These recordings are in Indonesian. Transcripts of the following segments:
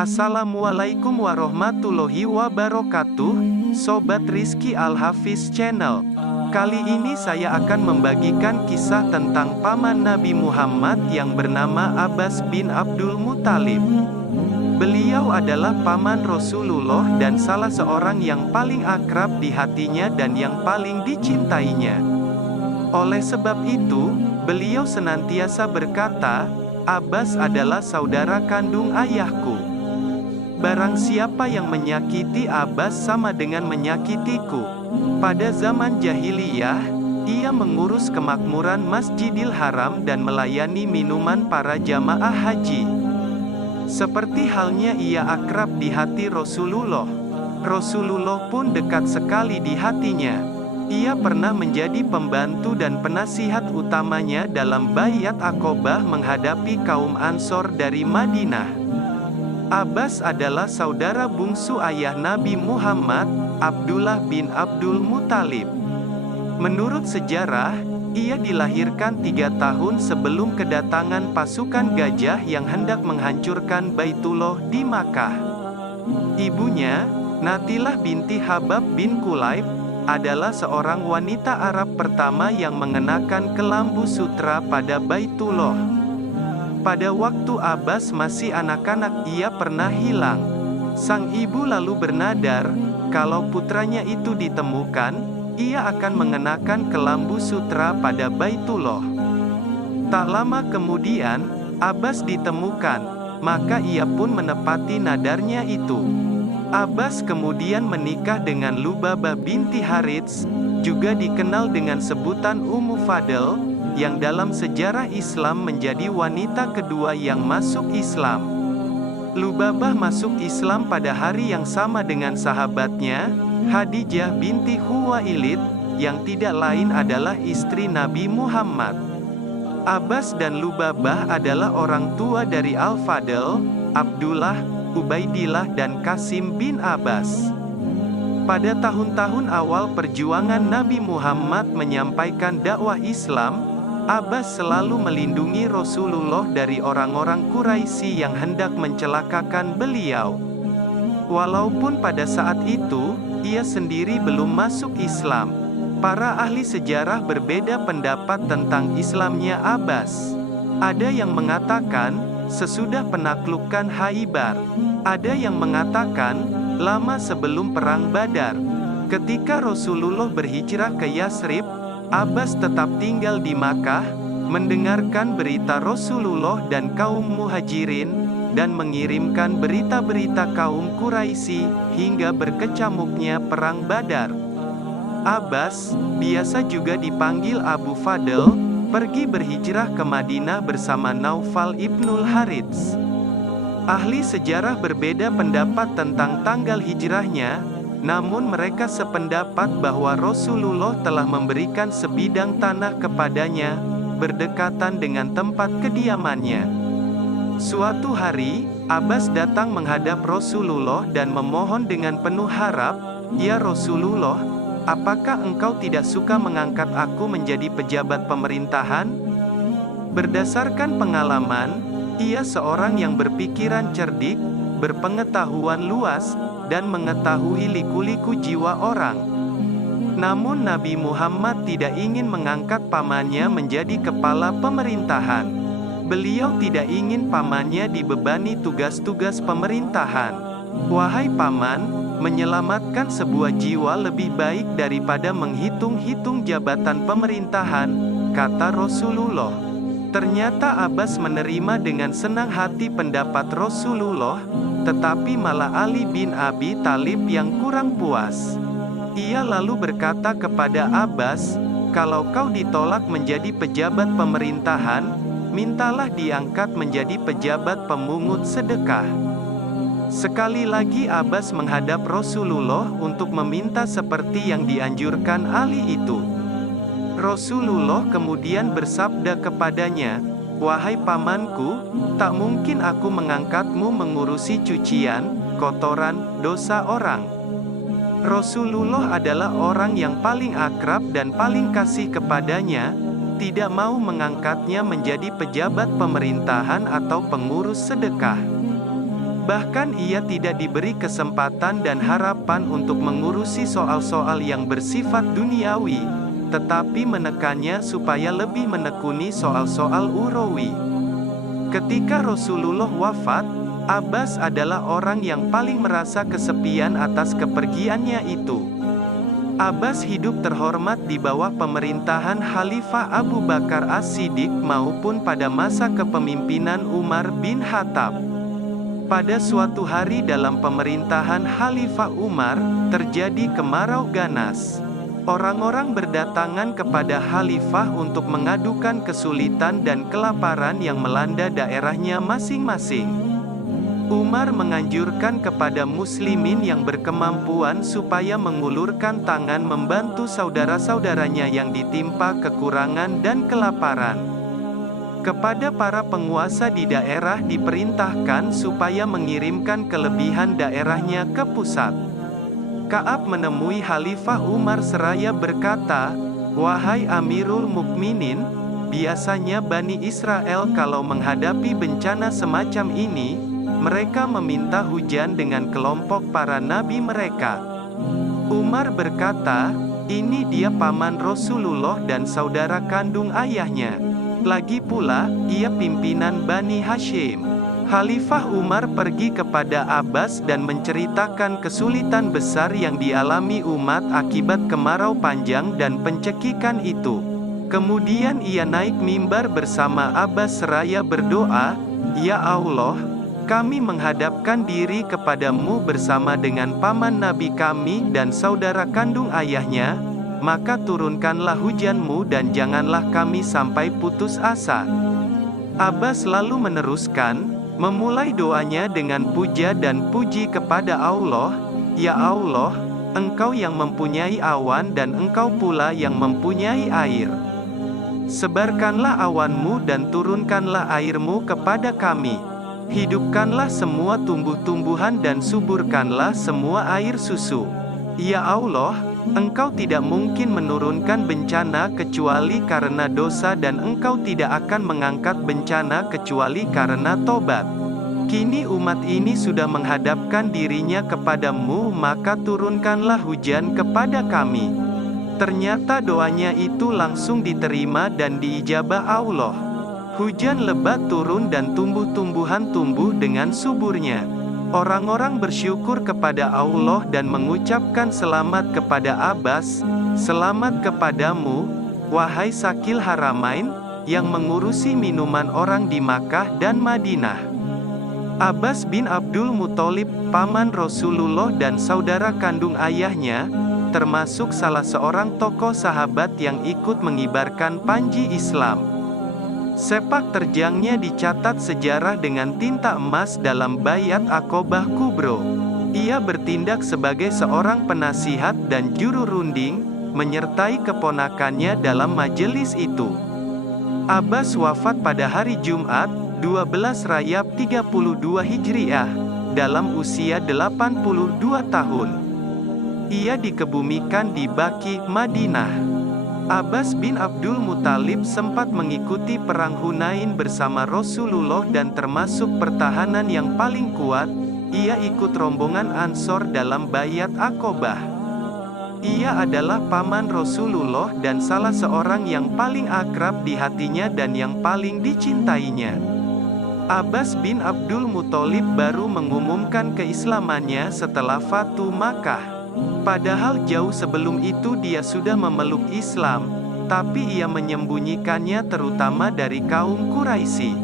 Assalamualaikum warahmatullahi wabarakatuh, Sobat Rizky Al-Hafiz Channel. Kali ini saya akan membagikan kisah tentang paman Nabi Muhammad yang bernama Abbas bin Abdul Muthalib. Beliau adalah paman Rasulullah dan salah seorang yang paling akrab di hatinya dan yang paling dicintainya. Oleh sebab itu, beliau senantiasa berkata, "Abbas adalah saudara kandung ayahku. Barang siapa yang menyakiti Abbas sama dengan menyakitiku." Pada zaman jahiliyah, ia mengurus kemakmuran Masjidil Haram dan melayani minuman para jamaah haji. Seperti halnya ia akrab di hati Rasulullah, Rasulullah pun dekat sekali di hatinya. Ia pernah menjadi pembantu dan penasihat utamanya dalam Baiat Aqobah menghadapi kaum Ansor dari Madinah. Abbas adalah saudara bungsu ayah Nabi Muhammad, Abdullah bin Abdul Muthalib. Menurut sejarah, ia dilahirkan 3 tahun sebelum kedatangan pasukan gajah yang hendak menghancurkan Baitullah di Makkah. Ibunya, Natilah binti Habab bin Kulayb, adalah seorang wanita Arab pertama yang mengenakan kelambu sutra pada Baitullah. Pada waktu Abbas masih anak-anak ia pernah hilang. Sang ibu lalu bernadar, kalau putranya itu ditemukan, ia akan mengenakan kelambu sutra pada Baitullah. Tak lama kemudian, Abbas ditemukan, maka ia pun menepati nadarnya itu. Abbas kemudian menikah dengan Lubabah binti Harits, juga dikenal dengan sebutan Ummu Fadl, yang dalam sejarah Islam menjadi wanita kedua yang masuk Islam. Lubabah masuk Islam pada hari yang sama dengan sahabatnya, Khadijah binti Khuwailid, yang tidak lain adalah istri Nabi Muhammad. Abbas dan Lubabah adalah orang tua dari Al-Fadl, Abdullah, Ubaidillah dan Qasim bin Abbas. Pada tahun-tahun awal perjuangan Nabi Muhammad menyampaikan dakwah Islam, Abbas selalu melindungi Rasulullah dari orang-orang Quraisy yang hendak mencelakakan beliau. Walaupun pada saat itu, ia sendiri belum masuk Islam. Para ahli sejarah berbeda pendapat tentang Islamnya Abbas. Ada yang mengatakan, sesudah penaklukan Khaybar. Ada yang mengatakan, lama sebelum perang Badar. Ketika Rasulullah berhijrah ke Yasrib, Abbas tetap tinggal di Makkah, mendengarkan berita Rasulullah dan kaum Muhajirin, dan mengirimkan berita-berita kaum Quraisy, hingga berkecamuknya perang Badar. Abbas, biasa juga dipanggil Abu Fadl, pergi berhijrah ke Madinah bersama Naufal ibnul Harits. Ahli sejarah berbeda pendapat tentang tanggal hijrahnya, namun mereka sependapat bahwa Rasulullah telah memberikan sebidang tanah kepadanya, berdekatan dengan tempat kediamannya. Suatu hari, Abbas datang menghadap Rasulullah dan memohon dengan penuh harap, "Ya Rasulullah, apakah engkau tidak suka mengangkat aku menjadi pejabat pemerintahan?" Berdasarkan pengalaman, ia seorang yang berpikiran cerdik, berpengetahuan luas, dan mengetahui liku-liku jiwa orang. Namun Nabi Muhammad tidak ingin mengangkat pamannya menjadi kepala pemerintahan. Beliau tidak ingin pamannya dibebani tugas-tugas pemerintahan. "Wahai paman, menyelamatkan sebuah jiwa lebih baik daripada menghitung-hitung jabatan pemerintahan," kata Rasulullah. Ternyata Abbas menerima dengan senang hati pendapat Rasulullah, tetapi malah Ali bin Abi Thalib yang kurang puas. Ia lalu berkata kepada Abbas, "Kalau kau ditolak menjadi pejabat pemerintahan, mintalah diangkat menjadi pejabat pemungut sedekah." Sekali lagi Abbas menghadap Rasulullah untuk meminta seperti yang dianjurkan Ali itu. Rasulullah kemudian bersabda kepadanya, "Wahai pamanku, tak mungkin aku mengangkatmu mengurusi cucian, kotoran, dosa orang." Rasulullah adalah orang yang paling akrab dan paling kasih kepadanya, tidak mau mengangkatnya menjadi pejabat pemerintahan atau pengurus sedekah. Bahkan ia tidak diberi kesempatan dan harapan untuk mengurusi soal-soal yang bersifat duniawi, tetapi menekannya supaya lebih menekuni soal-soal ukhrawi. Ketika Rasulullah wafat, Abbas adalah orang yang paling merasa kesepian atas kepergiannya itu. Abbas hidup terhormat di bawah pemerintahan Khalifah Abu Bakar As-Siddiq maupun pada masa kepemimpinan Umar bin Khattab. Pada suatu hari dalam pemerintahan Khalifah Umar, terjadi kemarau ganas. Orang-orang berdatangan kepada Khalifah untuk mengadukan kesulitan dan kelaparan yang melanda daerahnya masing-masing. Umar menganjurkan kepada muslimin yang berkemampuan supaya mengulurkan tangan membantu saudara-saudaranya yang ditimpa kekurangan dan kelaparan. Kepada para penguasa di daerah diperintahkan supaya mengirimkan kelebihan daerahnya ke pusat. Ka'ab menemui Khalifah Umar seraya berkata, "Wahai Amirul Mukminin, biasanya Bani Israel kalau menghadapi bencana semacam ini, mereka meminta hujan dengan kelompok para nabi mereka." Umar berkata, "Ini dia paman Rasulullah dan saudara kandung ayahnya. Lagi pula, ia pimpinan Bani Hashim." Khalifah Umar pergi kepada Abbas dan menceritakan kesulitan besar yang dialami umat akibat kemarau panjang dan pencekikan itu. Kemudian ia naik mimbar bersama Abbas seraya berdoa, "Ya Allah, kami menghadapkan diri kepadamu bersama dengan paman Nabi kami dan saudara kandung ayahnya, maka turunkanlah hujanmu dan janganlah kami sampai putus asa." Abbas lalu meneruskan, memulai doanya dengan puja dan puji kepada Allah, "Ya Allah, Engkau yang mempunyai awan dan Engkau pula yang mempunyai air. Sebarkanlah awanmu dan turunkanlah airmu kepada kami. Hidupkanlah semua tumbuh-tumbuhan dan suburkanlah semua air susu. Ya Allah, Engkau tidak mungkin menurunkan bencana kecuali karena dosa dan Engkau tidak akan mengangkat bencana kecuali karena tobat. Kini umat ini sudah menghadapkan dirinya kepadamu, maka turunkanlah hujan kepada kami." Ternyata doanya itu langsung diterima dan diijabah Allah. Hujan lebat turun dan tumbuh-tumbuhan tumbuh dengan suburnya. Orang-orang bersyukur kepada Allah dan mengucapkan selamat kepada Abbas, "Selamat kepadamu, wahai Sakil Haramain, yang mengurusi minuman orang di Makkah dan Madinah." Abbas bin Abdul Muthalib, paman Rasulullah dan saudara kandung ayahnya, termasuk salah seorang tokoh sahabat yang ikut mengibarkan panji Islam. Sepak terjangnya dicatat sejarah dengan tinta emas dalam Baiat Aqobah Kubro. Ia bertindak sebagai seorang penasihat dan juru runding, menyertai keponakannya dalam majelis itu. Abbas wafat pada hari Jumat, 12 Rajab 32 Hijriah, dalam usia 82 tahun. Ia dikebumikan di Baqi, Madinah. Abbas bin Abdul Muthalib sempat mengikuti perang Hunain bersama Rasulullah dan termasuk pertahanan yang paling kuat. Ia ikut rombongan Ansor dalam Baiat Aqobah. Ia adalah paman Rasulullah dan salah seorang yang paling akrab di hatinya dan yang paling dicintainya. Abbas bin Abdul Muthalib baru mengumumkan keislamannya setelah Fatu Makkah. Padahal jauh sebelum itu dia sudah memeluk Islam, tapi ia menyembunyikannya terutama dari kaum Quraisy.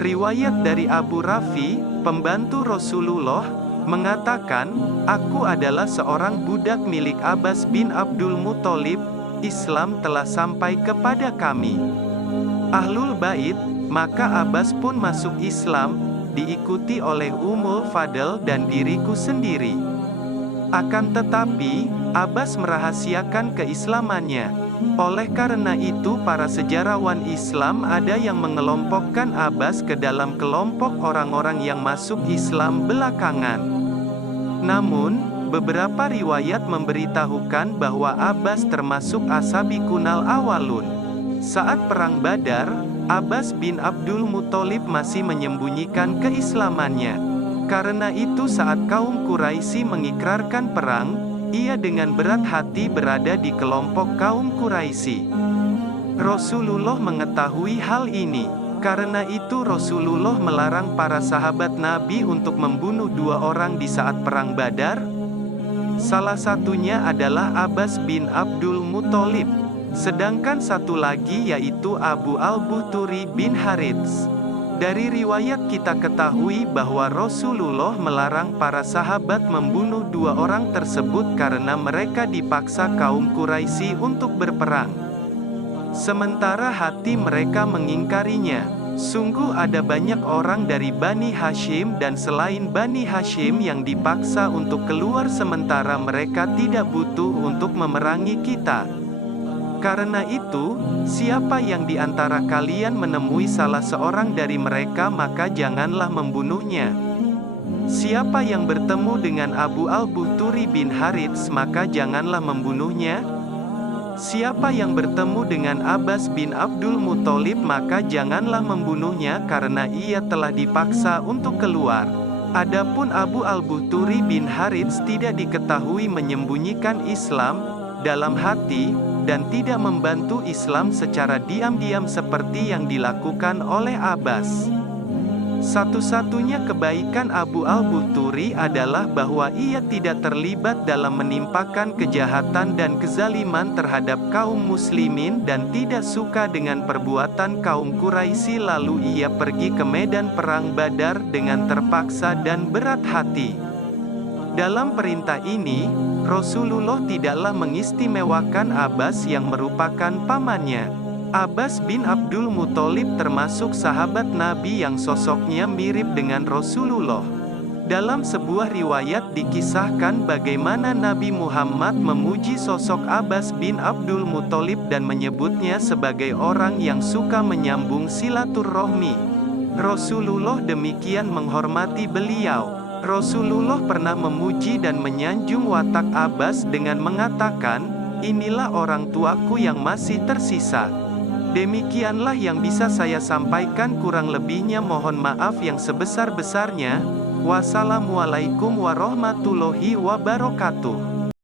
Riwayat dari Abu Rafi, pembantu Rasulullah, mengatakan, "Aku adalah seorang budak milik Abbas bin Abdul Muthalib, Islam telah sampai kepada kami. Ahlul Bait." Maka Abbas pun masuk Islam, diikuti oleh Ummul Fadl dan diriku sendiri. Akan tetapi, Abbas merahasiakan keislamannya. Oleh karena itu para sejarawan Islam ada yang mengelompokkan Abbas ke dalam kelompok orang-orang yang masuk Islam belakangan. Namun, beberapa riwayat memberitahukan bahwa Abbas termasuk Ashabikunal Awalun. Saat perang Badar, Abbas bin Abdul Muthalib masih menyembunyikan keislamannya. Karena itu saat kaum Quraisy mengikrarkan perang, ia dengan berat hati berada di kelompok kaum Quraisy. Rasulullah mengetahui hal ini. Karena itu Rasulullah melarang para sahabat Nabi untuk membunuh 2 orang di saat perang Badar. Salah satunya adalah Abbas bin Abdul Muthalib. Sedangkan satu lagi yaitu Abu al-Bukhturi bin Harits. Dari riwayat kita ketahui bahwa Rasulullah melarang para sahabat membunuh 2 orang tersebut karena mereka dipaksa kaum Quraisy untuk berperang. Sementara hati mereka mengingkarinya. Sungguh ada banyak orang dari Bani Hashim dan selain Bani Hashim yang dipaksa untuk keluar sementara mereka tidak butuh untuk memerangi kita. Karena itu, siapa yang di antara kalian menemui salah seorang dari mereka maka janganlah membunuhnya. Siapa yang bertemu dengan Abu al-Bukhturi bin Harits maka janganlah membunuhnya. Siapa yang bertemu dengan Abbas bin Abdul Muthalib maka janganlah membunuhnya karena ia telah dipaksa untuk keluar. Adapun Abu al-Bukhturi bin Harits tidak diketahui menyembunyikan Islam dalam hati, dan tidak membantu Islam secara diam-diam seperti yang dilakukan oleh Abbas. Satu-satunya kebaikan Abu al-Bukhturi adalah bahwa ia tidak terlibat dalam menimpakan kejahatan dan kezaliman terhadap kaum muslimin dan tidak suka dengan perbuatan kaum Quraisy lalu ia pergi ke medan perang Badar dengan terpaksa dan berat hati. Dalam perintah ini, Rasulullah tidaklah mengistimewakan Abbas yang merupakan pamannya. Abbas bin Abdul Muthalib termasuk sahabat Nabi yang sosoknya mirip dengan Rasulullah. Dalam sebuah riwayat dikisahkan bagaimana Nabi Muhammad memuji sosok Abbas bin Abdul Muthalib dan menyebutnya sebagai orang yang suka menyambung silaturahmi. Rasulullah demikian menghormati beliau. Rasulullah pernah memuji dan menyanjung watak Abbas dengan mengatakan, "Inilah orang tuaku yang masih tersisa." Demikianlah yang bisa saya sampaikan, kurang lebihnya mohon maaf yang sebesar-besarnya. Wassalamualaikum warahmatullahi wabarakatuh.